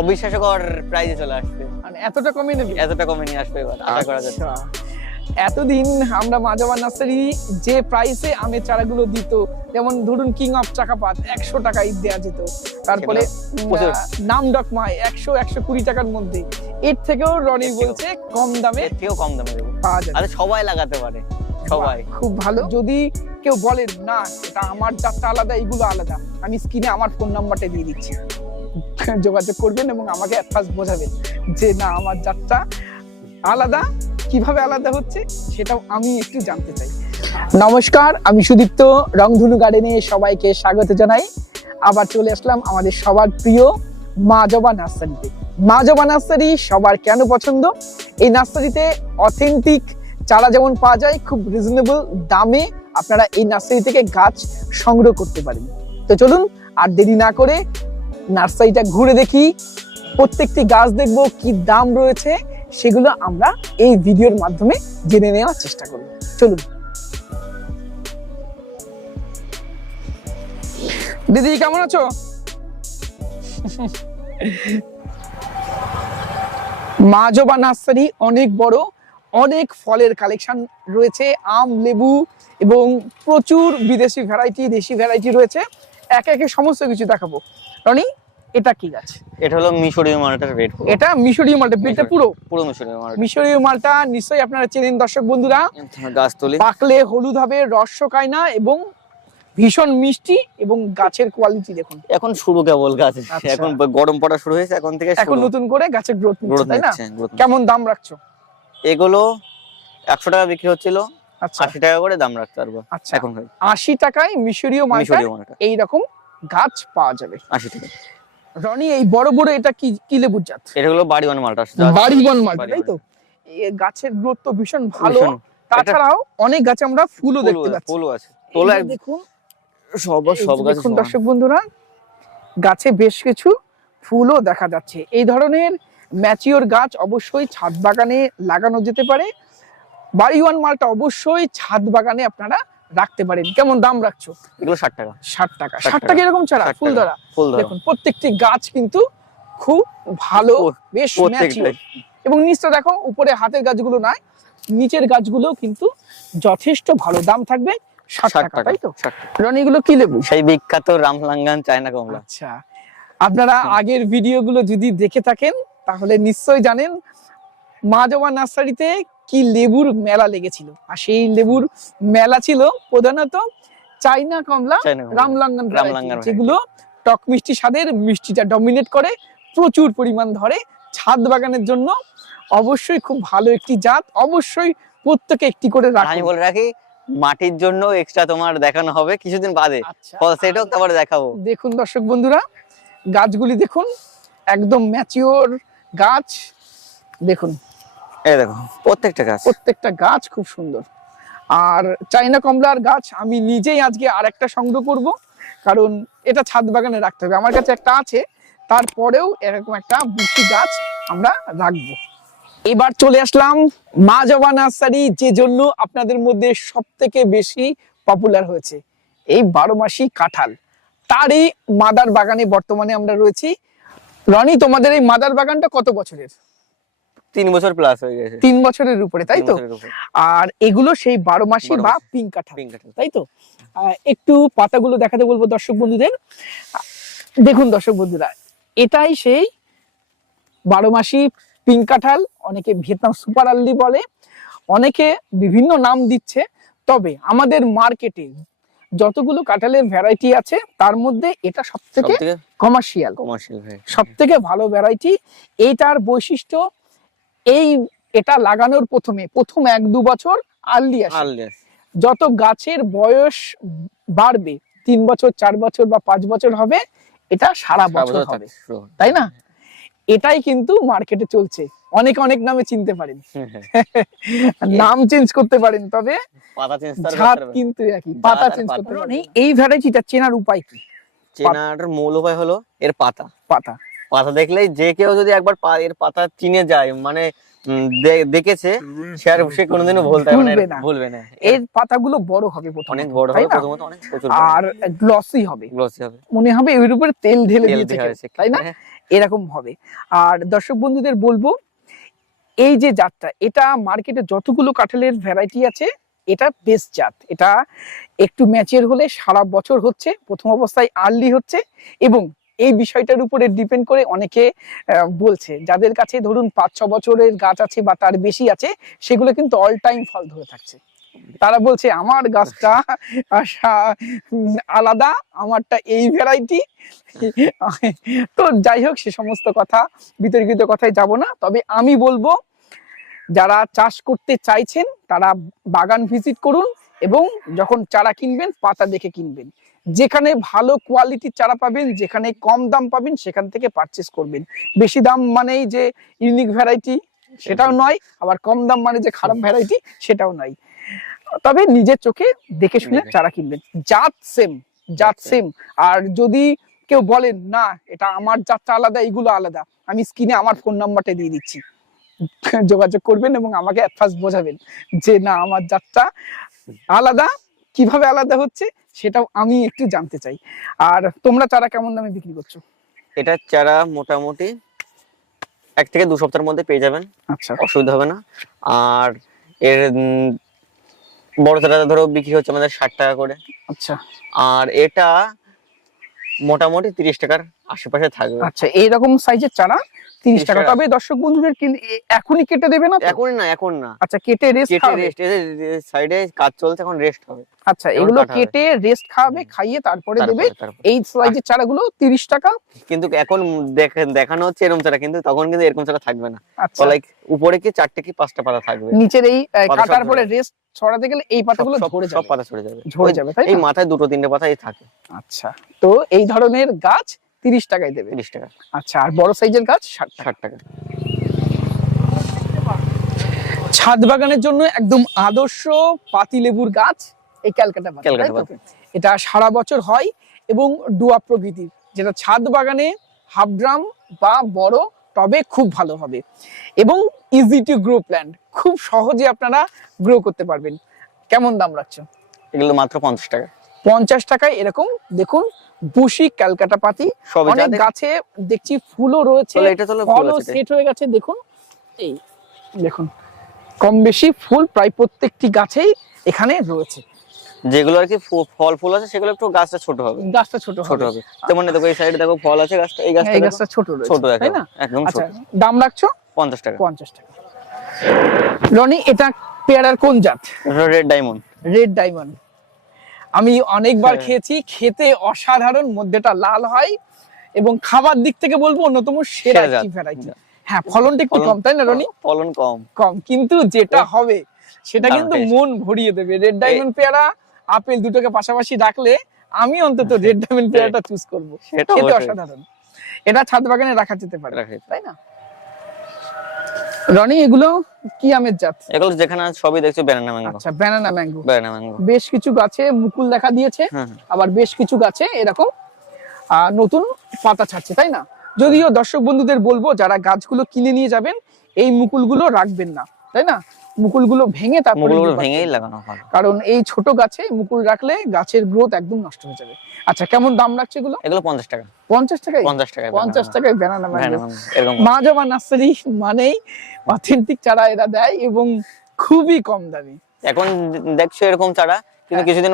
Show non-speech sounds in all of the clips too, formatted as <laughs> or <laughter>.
অবিশ্বাসকর প্রাইজে চলে মানে এতটা কমে নেবে এতটা কমে নিয়ে আসবে এবার আশা করা যাচ্ছে। আচ্ছা। এতদিন আমরা মাজাবা নার্সারি যে প্রাইসে আমের চারাগুলো দিত যেমন ধরুন কিং অফ চাকাপাত একশো টাকায় দেওয়া যেত। তারপরে নাম ডকমায় একশো একশো কুড়ি টাকার মধ্যে। এর থেকেও রনি বলছে কম দামে থেকেও কম দামে পাওয়া যায় আরে সবাই লাগাতে পারে সবাই। খুব ভালো। যদি কেউ বলেন না এটা আমার জাতটা আলাদা এগুলো আলাদা। আমি স্ক্রিনে আমার ফোন নাম্বারটা দিয়ে দিচ্ছি। যোগাযোগ করবেন এবং আমাকে ফার্স্ট বোঝাবেন যে, না, আমার যাত্রা আলাদা। কীভাবে আলাদা হচ্ছে সেটাও আমি একটু জানতে চাই। নমস্কার, আমি সুদীপ্ত, রংধনু গার্ডেনে সবাইকে স্বাগত জানাই। আবার চলে আসলাম আমাদের সবার প্রিয় মা জবা নার্সারিতে। মা জবা নার্সারি সবার কেন পছন্দ? এই নার্সারিতে অথেন্টিক চারা যেমন পাওয়া যায়, খুব রিজনেবল দামে আপনারা এই নার্সারি থেকে গাছ সংগ্রহ করতে পারেন। তো চলুন, আর দেরি না করে নার্সারিটা ঘুরে দেখি। প্রত্যেকটি গাছ দেখব, কি দাম রয়েছে, সেগুলো আমরা এই ভিডিওর মাধ্যমে জেনে নেওয়ার চেষ্টা করব। চলুন। দিদি, কেমন আছো? মাজবা নার্সারি অনেক বড়, অনেক ফলের কালেকশন রয়েছে, আম, লেবু এবং প্রচুর বিদেশি ভ্যারাইটি দেশি ভ্যারাইটি রয়েছে। একে একে সমস্ত কিছু দেখাবো। রনি এটা কি গাছ? এটা হলো মিশরীয় মালটার রেড এটা মিশরীয় মালটা বিলটা পুরো। পুরো মিশরীয় মালটা। মিশরীয় মালটা নিশ্চয়ই আপনারা চেনেন দর্শক বন্ধুরা। গাছ তুলি। পাকলে হলুদ হবে রস শোকায় না এবং ভীষণ মিষ্টি এবং গাছের কোয়ালিটি দেখুন। এখন শুরু কেবল গাছ। আচ্ছা। এখন গরম পড়া শুরু হয়েছে এখন থেকে এখন নতুন করে গাছের গ্রোথ নিচ্ছে তাই না। কেমন দাম রাখছো? এগুলো একশো টাকা বিক্রি হচ্ছিল আচ্ছা। আশি টাকা করে দাম রাখতে পারব আচ্ছা। এখন আশি টাকায় মিশরীয় মালটা। এইরকম গাছ পাওয়া যাবে। আশি টাকা। রনি এই বড় বড় এটা কি কি লেবুর জাত? এটা হলো বাড়িওয়ান মালটা বাড়িবন মালটা তাই তো? এ গাছের গ্রোথ তো ভীষণ ভালো। তাছাড়াও অনেক গাছে আমরা ফুলও দেখতে পাচ্ছি। ফুলও আছে। তোলা দেখুন সব সব গাছ দেখুন দর্শক বন্ধুরা গাছে বেশ কিছু ফুলও দেখা যাচ্ছে। এই ধরনের ম্যাচিওর গাছ অবশ্যই ছাদ বাগানে লাগানো যেতে পারে। বাড়িওয়ান মালটা অবশ্যই ছাদ বাগানে আপনারা রাখতে পারেন। কেমন দাম রাখছো? এগুলো ষাট টাকা। ষাট টাকা। ষাট টাকা এরকম ছাড়া? ফুল। ধরা দেখুন প্রত্যেকটি গাছ কিন্তু খুব ভালো বেশ এবং নিচটা দেখো উপরে হাতের গাছগুলো নাই নিচের গাছগুলো কিন্তু যথেষ্ট ভালো দাম থাকবে ষাট টাকা তাই তো? 60 রনি এগুলো কি লেবু? সেই বিখ্যাত রামলাঙ্গান চায়না কমলা। আচ্ছা। আপনারা আগের ভিডিওগুলো যদি দেখে থাকেন তাহলে নিশ্চয়ই জানেন মা জমা নার্সারিতে কি লেবুর মেলা লেগেছিল। আর সেই লেবুর মেলা ছিল প্রধানত চাইনা কমলা। রামলাঙ্গন যেগুলো টক মিষ্টি স্বাদের মিষ্টিটা ডমিনেট করে প্রচুর পরিমাণ ধরে ছাদ বাগানের জন্য। অবশ্যই খুব ভালো একটি জাত অবশ্যই প্রত্যেকে একটি করে আমি বলে রাখি মাটির জন্য এক্সট্রা তোমার দেখানো হবে কিছুদিন বাদে। আচ্ছা। ফল সেট হোক তারপরে দেখাবো। দেখুন দর্শক বন্ধুরা গাছগুলি দেখুন একদম ম্যাচিওর গাছ। দেখুন এই দেখো, প্রত্যেকটা গাছ। প্রত্যেকটা গাছ খুব সুন্দর। আর চাইনা কমলার গাছ আমি নিজেই আজকে আর একটা সংগ্রহ করব, কারণ এটা ছাদ বাগানে রাখতে হবে। আমার কাছে একটা আছে, তারপরেও এরকম একটা বুটি গাছ আমরা রাখব। এবার চলে আসলাম মা জবা নার্সারি, যে জন্য আপনাদের মধ্যে সব থেকে বেশি পপুলার হয়েছে। এই বারো মাসি কাঁঠাল। তারই মাদার বাগানে বর্তমানে আমরা রয়েছি। রনি, তোমাদের এই মাদার বাগানটা কত বছরের? তিন বছর প্লাস হয়ে গেছে। তিন বছরের উপরে তাই তো? আর এগুলো সেই বারো মাসি বা। পিঙ্ক কাঁঠাল তাই তো? একটু পাতাগুলো দেখাতে বলব দর্শক বন্ধুদের। দেখুন দর্শক বন্ধুরা এটাই সেই বারো মাসি পিঙ্ক কাঁঠাল অনেকে ভিয়েতনাম সুপার আল্লি বলে অনেকে বিভিন্ন নাম দিচ্ছে। তবে আমাদের মার্কেটে যতগুলো কাঁঠালের ভ্যারাইটি আছে তার মধ্যে এটা সব থেকে সবথেকে কমার্শিয়াল কমার্শিয়াল সব থেকে ভালো ভ্যারাইটি এটার বৈশিষ্ট্য এই এটা লাগানোর প্রথমে প্রথম এক দু বছর আর্লি আসে। যত গাছের বয়স বাড়বে তিন বছর চার বছর বা পাঁচ বছর হবে এটা সারা বছর হবে। তাই না? এটাই কিন্তু মার্কেটে চলছে। অনেক অনেক নামে চিনতে পারেন। <laughs> নাম চেঞ্জ করতে পারেন তবে কিন্তু একই পাতা চেঞ্জ। করতে পারেন। এই ভ্যারাইটিটা চেনার উপায় কি? চেনার মূল উপায় হলো এর পাতা। পাতা। পাতা দেখলেই যে কেউ যদি একবার এর পাতা চিনে যায় মানে দেখেছে সে আর সে কোনোদিনও বলতে পারবে না। ভুলবে না। এর পাতাগুলো বড় হবে প্রথমে অনেক বড় হবে প্রথমত অনেক প্রচুর আর গ্লসি হবে। গ্লসি হবে। মনে হবে এর উপরে তেল ঢেলে দিয়েছে। তাই না? হ্যাঁ, এরকম হবে। আর দর্শক বন্ধুদের বলব এই যে জাতটা এটা মার্কেটে যতগুলো কাঁঠালের ভ্যারাইটি আছে এটা বেস্ট জাত। এটা একটু ম্যাচিওর হলে সারা বছর হচ্ছে প্রথম অবস্থায় আর্লি হচ্ছে এবং এই বিষয়টার উপরে ডিপেন্ড করে অনেকে বলছে। যাদের কাছে ধরুন পাঁচ ছ বছরের গাছ আছে বা তার বেশি আছে, সেগুলো কিন্তু অল টাইম ফল ধরে থাকছে। তারা বলছে, আমার গাছটা আলাদা, আমারটা এই ভ্যারাইটি <laughs> তো যাই হোক, সে সমস্ত কথা, বিতর্কিত কথায় যাব না। তবে আমি বলব, যারা চাষ করতে চাইছেন, তারা বাগান ভিজিট করুন এবং যখন চারা কিনবেন, পাতা দেখে কিনবেন। যেখানে ভালো কোয়ালিটির চারা পাবেন যেখানে কম দাম পাবেন সেখান থেকে পারচেস করবেন। বেশি দাম মানেই যে ইউনিক ভ্যারাইটি সেটাও নয় আবার কম দাম মানে যে খারাপ ভ্যারাইটি সেটাও নয়। তবে নিজের চোখে দেখে শুনে চারা কিনবেন। জাত সেম জাত। সেম আর যদি কেউ বলেন না এটা আমার জাতটা আলাদা এগুলো আলাদা। আমি স্ক্রিনে আমার ফোন নাম্বারটা দিয়ে দিচ্ছি। যোগাযোগ করবেন এবং আমাকে ফার্স্ট বোঝাবেন যে না আমার জাতটা আলাদা কীভাবে আলাদা হচ্ছে সেটাও আমি একটু জানতে চাই। আর তোমরা চারা কেমন দামে বিক্রি করছ? এটার চারা মোটামুটি এক থেকে দু সপ্তাহের মধ্যে পেয়ে যাবেন। আচ্ছা। অসুবিধা হবে না। আর এর বড় চারা ধরো বিক্রি হচ্ছে আমাদের ষাট টাকা করে। আচ্ছা। আর এটা মোটামুটি তিরিশ টাকার আশেপাশে থাকবে। আচ্ছা এইরকম সাইজের চারা 30 টাকা। তবে দর্শক বন্ধুদের এখনই কেটে দেবে না এখন না এখন না। আচ্ছা কেটে রেস্ট কেটে রেস্ট সাইডে কাজ চলছে এখন রেস্ট হবে। আচ্ছা এগুলো কেটে রেস্ট খাওয়াবে খাইয়ে তারপরে দেবে। এই সাইজের চারাগুলো টাকা। কিন্তু এখন দেখানো হচ্ছে এরকম চারা কিন্তু তখন কিন্তু এরকম চারা থাকবে না। আচ্ছা। লাইক উপরে কি চারটে কি পাঁচটা পাতা থাকবে? নিচের এই পাতা কাটার পরে রেস্ট ছড়াতে গেলে এই পাতাগুলো ঝরে সব পাতা ছড়ে যাবে। ঝরে যাবে এই মাথায় দুটো তিনটে পাতাই থাকে। আচ্ছা। তো এই ধরনের গাছ তিরিশ টাকায় দেবে। তিরিশ টাকা। আচ্ছা আর বড় সাইজের গাছ ষাট টাকা। ষাট টাকা। ছাদ বাগানের জন্য একদম আদর্শ পাতিলেবুর গাছ এই ক্যালকাটা ক্যালকাটা এটা সারা বছর হয় এবং ডুয়া প্রকৃতির যেটা ছাদ বাগানে হাফ ড্রাম বা বড় টবে খুব ভালো হবে। এবং ইজি টু গ্রো প্ল্যান্ট খুব সহজে আপনারা গ্রো করতে পারবেন। কেমন দাম রাখছো? এগুলো মাত্র পঞ্চাশ টাকা। পঞ্চাশ টাকায় এরকম দেখুন বুশি ক্যালকাটা পাতি অনেক গাছে দেখছি ফুলও রয়েছে ফলও সেট হয়ে গেছে দেখুন। এই দেখুন কম বেশি ফুল প্রায় প্রত্যেকটি গাছেই এখানে রয়েছে। যেগুলো আর কি ফল ফুল আছে সেগুলো একটু গাছটা ছোট হবে। গাছটা ছোট ছোট হবে। যেমন দেখো এই সাইডে দেখো ফল আছে গাছটা এই গাছটা এই গাছটা ছোট ছোট তাই একদম না? একদম আচ্ছা ছোট দাম রাখছো? পঞ্চাশ টাকা। পঞ্চাশ টাকা। রনি এটা পেয়ারার কোন জাত? Red diamond. Red diamond. আমি অনেকবার হ্যাঁ। খেয়েছি খেতে অসাধারণ মধ্যেটা লাল হয় এবং খাবার দিক থেকে বলব অন্যতম সেরা একটি ভ্যারাইটি হ্যাঁ ফলনটা একটু কম তাই না রনি? ফলন কম। কম কিন্তু যেটা হ্যাঁ। হবে সেটা কিন্তু মন ভরিয়ে দেবে। রেড ডায়মন্ড পেয়ারা আপেল দুটোকে পাশাপাশি রাখলে আমি অন্তত রেড ডায়মন্ড পেয়ারাটা চুজ করব। সেটা খেতে অসাধারণ। এটা ছাদ বাগানে রাখা যেতে পারে তাই না? রনি এগুলো কি আমের জাত? এগুলো যেখানে সবই দেখছ ব্যানানা ম্যাঙ্গো আচ্ছা ব্যানানা ম্যাঙ্গো ব্যানানা ম্যাঙ্গো বেশ কিছু গাছে মুকুল দেখা দিয়েছে আবার বেশ কিছু গাছে এরকম আহ, নতুন পাতা ছাড়ছে তাই না? যদিও দর্শক বন্ধুদের বলব যারা গাছগুলো কিনে নিয়ে যাবেন এই মুকুলগুলো রাখবেন না তাই না? মুকুলগুলো ভেঙে তারপরে ভেঙেই লাগানো ভালো কারণ এই ছোট গাছে মুকুল রাখলে গাছের গ্রোথ একদম নষ্ট হয়ে যাবে। আচ্ছা কেমন দাম রাখছে এগুলো? এগুলো পঞ্চাশ টাকা। পঞ্চাশ টাকায়? পঞ্চাশ টাকা পঞ্চাশ টাকায় ব্যানানা এরকম মা জমা নার্সারি মানেই অথেন্টিক চারা এরা দেয় এবং খুবই কম দামি। এখন দেখছ এরকম চারা কিন্তু হ্যাঁ। কিছুদিন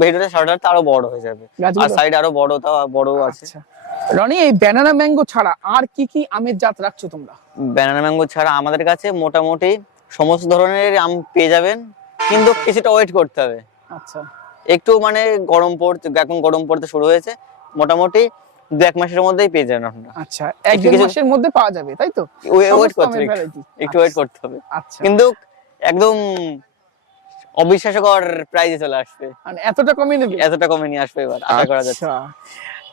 ভিডিওটা সারাটা আরও বড় হয়ে যাবে। আর সাইড আরও বড় তা বড় আছে। আচ্ছা। রনি এই ব্যানানা ম্যাঙ্গো ছাড়া আর কি কি আমের জাত রাখছো তোমরা? ব্যানানা ম্যাঙ্গো ছাড়া আমাদের কাছে মোটামুটি সমস্ত ধরনের আম পেয়ে যাবেন কিন্তু কিছুটা ওয়েট করতে হবে। আচ্ছা। একটু মানে গরম পড়তে এখন গরম পড়তে শুরু হয়েছে মোটামুটি দু এক মাসের মধ্যেই পেয়ে যাবেন আপনারা। আচ্ছা এক মাসের মধ্যে পাওয়া যাবে তাই তো? ওয়েট করতে হবে একটু। ওয়েট করতে হবে। আচ্ছা। কিন্তু একদম অবিশ্বাসকর প্রাইজে চলে আসবে। মানে এতটা কমে নেবে? এতটা কমে নিয়ে আসবে এবার আশা করা যাচ্ছে। আচ্ছা।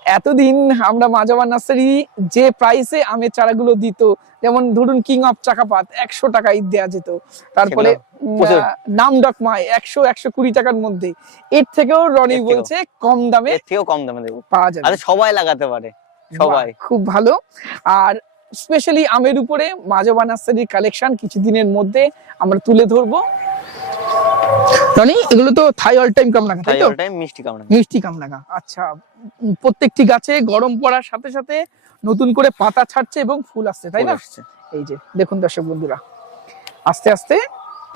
এতদিন আমরা মাজামা নার্সারি যে প্রাইসে আমের চারাগুলো দিত যেমন ধরুন কিং অফ চাকাপাত একশো টাকায় দেওয়া যেত। তারপরে নাম ডকমাই একশো একশো কুড়ি টাকার মধ্যে। এর থেকেও রনি বলছে কম দামে থেকেও কম দামে দেবো। পাওয়া যাবে। সবাই লাগাতে পারে সবাই। খুব ভালো। আর স্পেশালি আমের উপরে মাজবা নার্সারির কালেকশন কিছুদিনের মধ্যে আমরা তুলে ধরবো। রনি এগুলো তো থাই অল টাইম কামরাঙা তাই তো? ওটাই মিষ্টি কামড়া মিষ্টি কামরাঙা আচ্ছা প্রত্যেকটি গাছে গরম পড়ার সাথে সাথে নতুন করে পাতা ছাড়ছে এবং ফুল আসছে তাই না? এই যে দেখুন দর্শক বন্ধুরা আস্তে আস্তে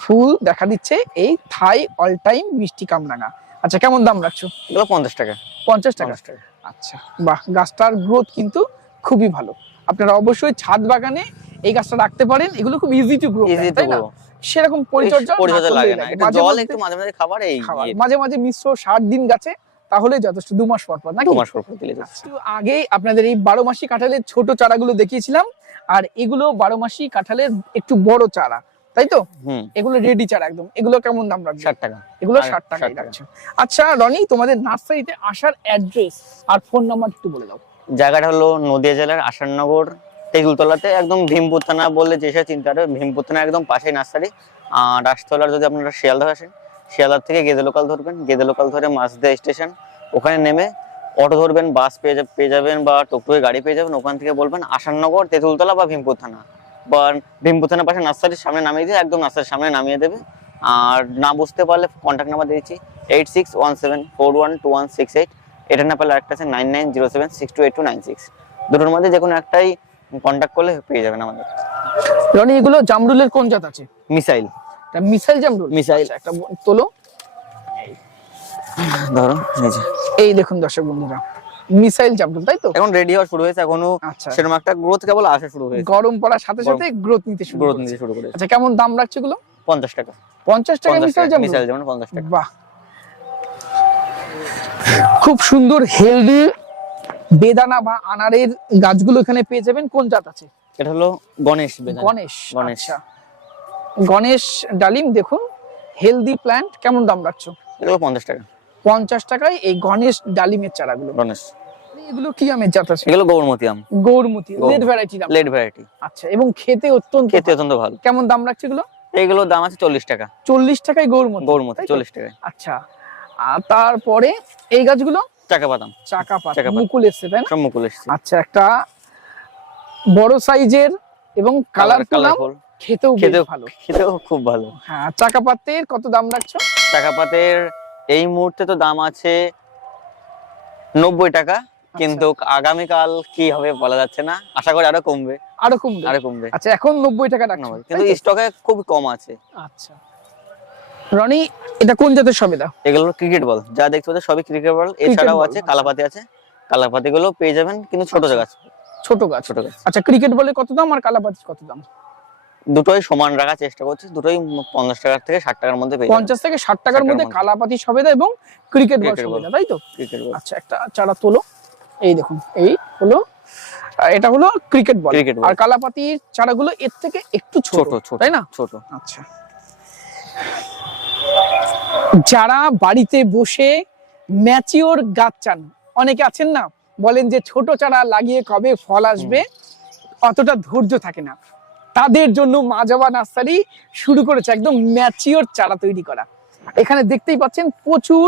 ফুল দেখা দিচ্ছে এই থাই অল টাইম মিষ্টি কামরাঙা। আচ্ছা কেমন দাম রাখছো? এগুলো পঞ্চাশ টাকা। পঞ্চাশ টাকা? আচ্ছা বাহ গাছটার গ্রোথ কিন্তু খুবই ভালো। আপনারা অবশ্যই ছাদ বাগানে এই গাছটা রাখতে পারেন এগুলো খুব ইজি টু গ্রো ইজি না? সেরকম পরিচর্যা পরিচর্যা লাগে না। এটা জল একটু মাঝে মাঝে খাবার এই ইয়ে, মাঝে মাঝে মিশ্র সার দিন গাছে তাহলে যথেষ্ট। দু মাস পর পর নাকি? দু মাস পর পর দিলে যাচ্ছে একটু আগেই আপনাদের এই বারো মাসি কাঁঠালের ছোট চারাগুলো দেখিয়েছিলাম আর এগুলো বারো মাসি কাঁঠালের একটু বড় চারা তাই তো? এগুলো রেডি চারা একদম। এগুলো কেমন দাম রাখবে? ষাট টাকা। এগুলো ষাট টাকাই 60 টাকা। রাখছে। আচ্ছা রনি তোমাদের নার্সারিতে আসার অ্যাড্রেস আর ফোন নাম্বার একটু বলে দাও। জায়গাটা হলো নদিয়া জেলার আসাননগর তেঁতুলতলাতে একদম ভীমপুর থানা বললে যে সব চিন্তা হবে ভীমপুর থানা একদম পাশেই নার্সারি। আর রাসতলার যদি আপনারা শিয়ালদা আসেন শিয়ালদার থেকে গেদে লোকাল ধরবেন, গেদে লোকাল ধরে মাসদা স্টেশন, ওখানে নেমে অটো ধরবেন, বাস পেয়ে পেয়ে যাবেন বা টুকটুকে গাড়ি পেয়ে যাবেন, ওখান থেকে বলবেন আসাননগর, তেঁতুলতলা বা ভীমপুর থানা। বা ভীমপুর থানার পাশে নার্সারির সামনে নামিয়ে দিয়ে একদম নার্সারির সামনে নামিয়ে দেবে। আর না বুঝতে পারলে কন্ট্যাক্ট নাম্বার দিয়েছি eight six one seven four one two one six eight এটা না পারলে একটা আছে nine nine zero seven six two eight two nine six দুটোর মধ্যে যে কোনো একটাই কন্ট্যাক্ট করলে পেয়ে যাবেন আমাদের। রনি এগুলো জামরুলের কোন জাত আছে? মিসাইল। এটা মিসাইল জামরুল? মিসাইল। আচ্ছা, একটা তোলো। ধরো এই দেখুন দর্শক বন্ধুরা মিসাইল জামরুল তাই তো? এখন রেডি হওয়া শুরু হয়েছে এখনও আচ্ছা। সেরকম একটা গ্রোথ কেবল আসা শুরু হয়েছে। গরম পড়ার সাথে সাথে গ্রোথ নিতে শুরু গ্রোথ নিতে শুরু করেছে। আচ্ছা কেমন দাম রাখছে এগুলো? পঞ্চাশ টাকা। পঞ্চাশ টাকা পঞ্চাশ মিসাইল জামরুল? মিসাইল যেমন পঞ্চাশ টাকা। বাহ। খুব সুন্দর হেলদি বেদানা বা আনারের গাছগুলো এখানে পেয়ে যাবেন। কোন জাত আছে? এটা হলো গণেশ বেদানা। গণেশ গণেশ। আচ্ছা। গণেশ ডালিম দেখুন হেলদি প্ল্যান্ট কেমন দাম রাখছো? এগুলো পঞ্চাশ টাকা। পঞ্চাশ টাকায় এই গণেশ ডালিমের চারাগুলো। গণেশ। এগুলো কি আমের জাত আছে? এগুলো গৌরমতি আম। গৌরমতি গৌর। লেট ভ্যারাইটি লেট ভ্যারাইটি আচ্ছা এবং খেতে অত্যন্ত খেতে অত্যন্ত ভালো। কেমন দাম রাখছে এগুলো? এইগুলোর দাম আছে চল্লিশ টাকা। চল্লিশ টাকায় গৌরমতি। গৌরমতি চল্লিশ টাকায়। আচ্ছা আর তারপরে এই গাছগুলো চাকা বাদাম। চাকা পাতা মুকুল এসছে তাই না? মুকুল এসছে। আচ্ছা একটা বড় সাইজের এবং কালারফুল খেতেও খেতেও ভালো। খেতেও খুব ভালো। হ্যাঁ চাকা পাতের কত দাম রাখছো? চাকা পাতের এই মুহূর্তে তো দাম আছে নব্বই টাকা। কিন্তু আগামীকাল কি হবে বলা যাচ্ছে না। আশা করি আরও কমবে। আরও কমবে। আরও কমবে। আচ্ছা এখন নব্বই টাকা কিন্তু স্টকে খুব কম আছে। আচ্ছা। রনি এটা কোন জাতের সবেদা এগুলো ক্রিকেট বল যা দেখতে পাচ্ছ সবই ক্রিকেট বল এছাড়াও আছে আচ্ছা। কালাপাতি আছে। কালাপাতি গুলো পেয়ে যাবেন কিন্তু ছোট। গাছ ছোট গাছ। ছোট গাছ। আচ্ছা ক্রিকেট বলে কত দাম আর কালাপাতি কত দাম? দুটোই সমান রাখার চেষ্টা করছি। দুটোই পঞ্চাশ টাকার থেকে ষাট টাকার মধ্যে পঞ্চাশ থেকে ষাট টাকার মধ্যে। কালাপাতি সবেদা এবং ক্রিকেট বল সবেদা তাই তো? ক্রিকেট বল আচ্ছা একটা চারা তোলো। এই দেখুন এই হলো এটা হলো ক্রিকেট বল আর কালাপাতির চারাগুলো এর থেকে একটু ছোট ছোট তাই না? ছোট। আচ্ছা। যারা বাড়িতে বসে ম্যাচিওর গাছ চান, অনেকে আছেন না, বলেন যে ছোট চারা লাগিয়ে কবে ফল আসবে, অতটা ধৈর্য থাকে না। তাদের জন্য মাজাবা নার্সারি শুরু করেছে একদম ম্যাচিওর চারা তৈরি করা। এখানে দেখতেই পাচ্ছেন প্রচুর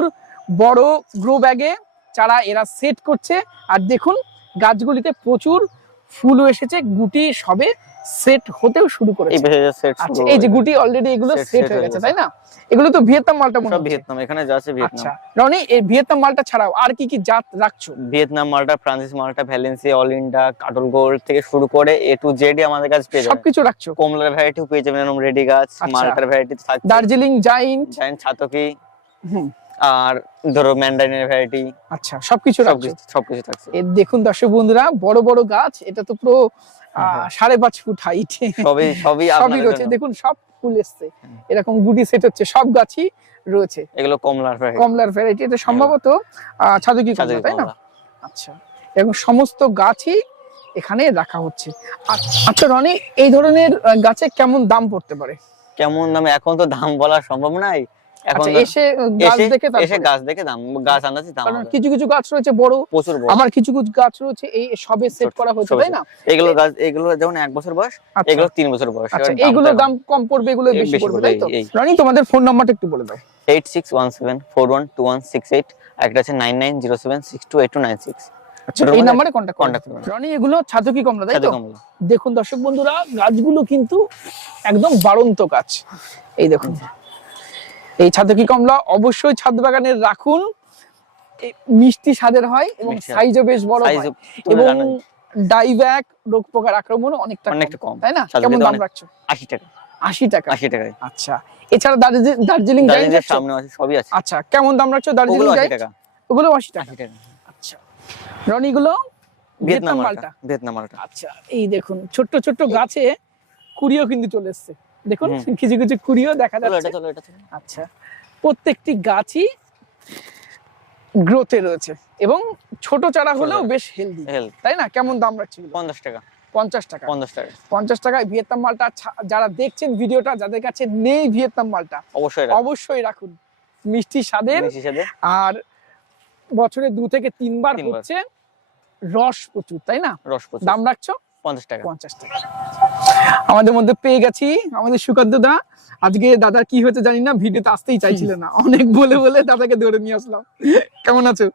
বড় গ্রো ব্যাগে চারা এরা সেট করছে। আর দেখুন, গাছগুলিতে প্রচুর ফুলও এসেছে, গুটি সবে সেট হতেও শুরু করেছে। সেট আচ্ছা এই যে গুটি অলরেডি এগুলো সেট হয়ে গেছে। তাই না? এগুলো তো ভিয়েতনাম মালটা মনে সব ভিয়েতনাম এখানে যা আছে ভিয়েতনাম। আচ্ছা রনি এই ভিয়েতনাম মালটা ছাড়াও আর কি কি জাত রাখছো? ভিয়েতনাম মালটা ফ্রান্সিস মালটা ভ্যালেন্সিয়া অল ইন্ডা কাটল গোল্ড থেকে শুরু করে এ টু জেড আমাদের কাছে পেয়ে যাবেন। সবকিছু রাখছো? কমলার ভ্যারাইটিও পেয়ে যাবেন এরকম রেডি গাছ আচ্ছা। মালটার ভ্যারাইটি থাকছে। দার্জিলিং জাইন্ট জায়েন্ট ছাতকি। হুম। আর ধরো ম্যান্ডারিনের ভ্যারাইটি আচ্ছা সবকিছু সবকিছু সবকিছু থাকছে। দেখুন দর্শক বন্ধুরা বড় বড় গাছ এটা তো পুরো সাড়ে পাঁচ ফুট হাইট সবই সবই সবই রয়েছে। দেখুন সব ফুল এসছে। এরকম গুটি সেট হচ্ছে সব গাছই রয়েছে। এগুলো কমলার ভ্যারাইটি কমলার ভ্যারাইটি এটা সম্ভবত আহ, ছাদকি কমলা তাই না? আচ্ছা। এবং সমস্ত গাছই এখানে রাখা হচ্ছে। আচ্ছা রনি এই ধরনের গাছে কেমন দাম পড়তে পারে? কেমন দামে? এখন তো দাম বলা সম্ভব নাই। এখন আচ্ছা এসে গাছ এসে দেখে এসে গাছ দেখে দাম গাছ আন্দাজে দাম কারণ কিছু কিছু গাছ রয়েছে বড় প্রচুর বড়। আমার কিছু কিছু গাছ রয়েছে এই সবে সেট করা হয়েছে তাই না? এগুলো গাছ এগুলো যেমন এক বছর বয়স আচ্ছা। এগুলো তিন বছর বয়স আচ্ছা এবার দাম কম পড়বে এগুলো বেশি বেশি পড়বে পড়বে, তাই তো? এই- এই। রনি তোমাদের ফোন নাম্বারটা একটু বলে দাও। আছে আচ্ছা এই নাম্বারে কন্ট্যাক্ট করবেন। রনি এগুলো ছাতকি কমলা তাই তো? কমলা। দেখুন দর্শক বন্ধুরা গাছগুলো কিন্তু একদম বাড়ন্ত গাছ। এই দেখুন। এই ছাতকি কমলা? অবশ্যই ছাদ বাগানে রাখুন। মিষ্টি স্বাদের হয় এবং স্বাদ। সাইজও বেশ বড় সাইজ হয়। এবং জানোই ডাইভ্যাক রোগ পোকার আক্রমণ অনেকটা অনেকটা কম। তাই না? কেমন দাম রাখছো? আশি টাকা। আশি টাকা। আশি টাকায়। আচ্ছা। এছাড়া দার্জিলিং দার্জিলিং গাইড সামনে আছে সবই আছে। আচ্ছা কেমন দাম রাখছো দার্জিলিং আশি টাকা। ওগুলো আশি টাকা। আশি টাকা। আচ্ছা। রনি গুলো ভিয়েতনাম মালটা। ভিয়েতনাম মালটা। আচ্ছা এই দেখুন ছোট্ট ছোট্ট গাছে কুড়িও কিন্তু চলে এসছে। দেখুন কিছু কিছু কুড়িও দেখা যাচ্ছে। আচ্ছা প্রত্যেকটি গাছই গ্রোথে রয়েছে এবং ছোট চারা হলেও বেশ হেলদি তাই না? কেমন দাম রাখছি পঞ্চাশ টাকা। পঞ্চাশ টাকা। পঞ্চাশ টাকা। পঞ্চাশ টাকায় ভিয়েতনাম মালটা যারা দেখছেন ভিডিওটা যাদের কাছে নেই ভিয়েতনাম মালটা অবশ্যই অবশ্যই রাখুন। মিষ্টি স্বাদের। আর বছরে দু থেকে তিনবার তিনবার। হচ্ছে রস প্রচুর তাই না? রস প্রচুর। দাম রাখছো? পঞ্চাশ টাকা। পঞ্চাশ টাকা। আমাদের মধ্যে পেয়ে গেছি আমাদের সুকান্ত দা। আজকে দাদা কি হয়েছে জানি না ভিডিওতে আসতেই চাইছিল না। অনেক বলে বলে দাদাকে ধরে নিয়ে আসলাম। কেমন আছো?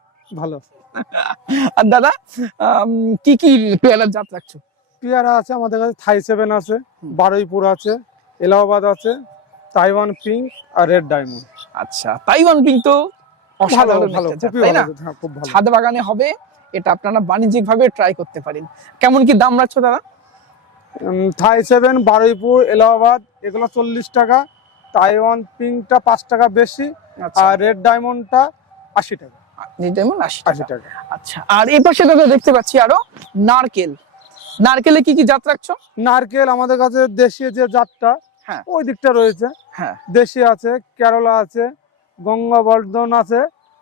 ভালো। আর দাদা কি কি পেয়ারার জাত রাখছো? পেয়ারা আছে আমাদের কাছে থাই সেভেন আছে বারুইপুর আছে এলাহাবাদ আছে তাইওয়ান পিঙ্ক আর রেড ডায়মন্ড। আচ্ছা তাইওয়ান পিঙ্ক তো অসাধারণ ভালো তাই না? হ্যাঁ খুব ভালো। ছাদ বাগানে হবে এটা আপনারা বাণিজ্যিক ভাবে ট্রাই করতে পারেন। কেমন কি দাম রাখছো দাদা? থাই সেভেন বারুইপুর এলাহাবাদ এগুলো চল্লিশ টাকা। তাইওয়ান পিঙ্কটা পাঁচ টাকা বেশি। আচ্ছা। আর রেড ডায়মন্ডটা আশি টাকা। আশি আশি টাকা। আচ্ছা। আর এই পাশে দাদা দেখতে পাচ্ছি আরও নারকেল। নারকেলে কি কি জাত রাখছো? নারকেল আমাদের কাছে দেশি যে জাতটা হ্যাঁ। ওই দিকটা রয়েছে। হ্যাঁ। দেশি আছে কেরলা আছে গঙ্গা বর্ধন আছে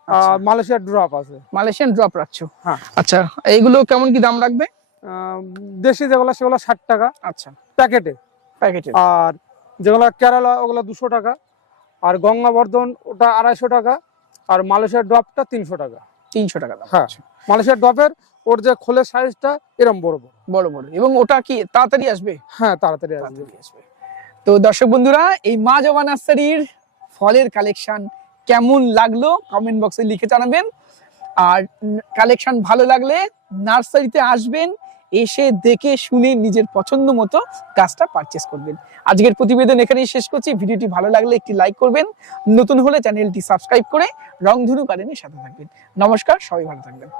আচ্ছা। মালয়েশিয়ার ড্রপ আছে। মালয়েশিয়ান ড্রপ রাখছো। হ্যাঁ। আচ্ছা এইগুলো কেমন কি দাম রাখবে? দেশি যেগুলো সেগুলো ষাট টাকা আচ্ছা। প্যাকেটে। প্যাকেটে। আর যেগুলো কেরালা ওগুলো দুশো টাকা। আর গঙ্গাবর্ধন ওটা আড়াইশো টাকা। আর মালয়েশিয়ার ড্রপটা তিনশো টাকা। তিনশো টাকা হ্যাঁ মালয়েশিয়ার ড্রপের ওর যে খোলের সাইজটা এরম বড় বড়। বড় বড়। এবং ওটা কি তাড়াতাড়ি আসবে? হ্যাঁ তাড়াতাড়ি আসবে। তাড়াতাড়ি আসবে। তো দর্শক বন্ধুরা এই মা জবা নার্সারির ফলের কালেকশন কেমন লাগল কমেন্ট বক্সে লিখে জানাবেন। আর কালেকশন ভালো লাগলে নার্সারিতে আসবেন। এসে দেখে, শুনে নিজের পছন্দ মতো কাজটা পারচেস করবেন। আজকের প্রতিবেদন এখানেই শেষ করছি। ভিডিওটি ভালো লাগলে একটি লাইক করবেন। নতুন হলে চ্যানেলটি সাবস্ক্রাইব করে রংধনু গার্ডেনের সাথে থাকবেন। নমস্কার, সবাই ভালো থাকবেন।